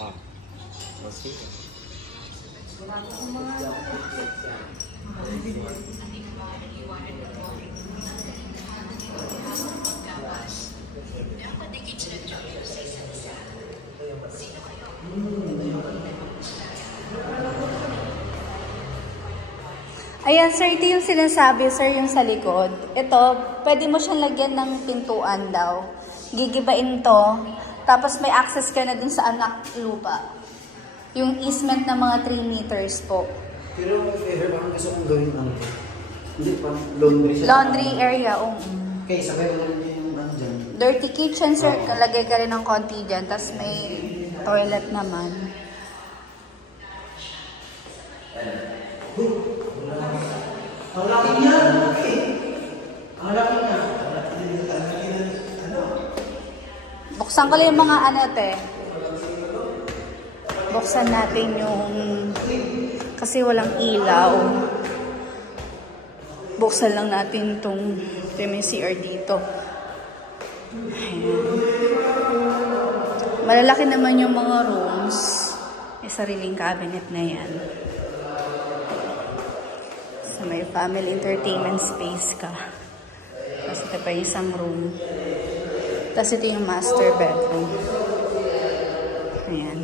Ah, masih. Ayan, sir, ito yung sinasabi, sir, yung sa likod. Ito, pwede mo siyang lagyan ng pintuan daw. Gigibain to. Tapos may access ka na dun sa anak lupa. Yung easement na mga 3 meters po. Pero ever parang gusto kong gawin ano? Hindi pa, laundry siya. Laundry area, Okay, sabay mo rin yung ano dyan. Dirty kitchen, sir. Kalagay ka rin ng konti dyan. Tapos may toilet naman. Ang laki niya! Okay. Ang laki niya. Buksan ko lang yung mga ano, te. Buksan natin yung... Kasi walang ilaw. Buksan lang natin itong may CR dito. Ayan. Malalaki naman yung mga rooms. May sariling cabinet na yan. So, may family entertainment space ka. Tapos ito pa yung isang room. Tapos ito yung master bedroom. Ayan.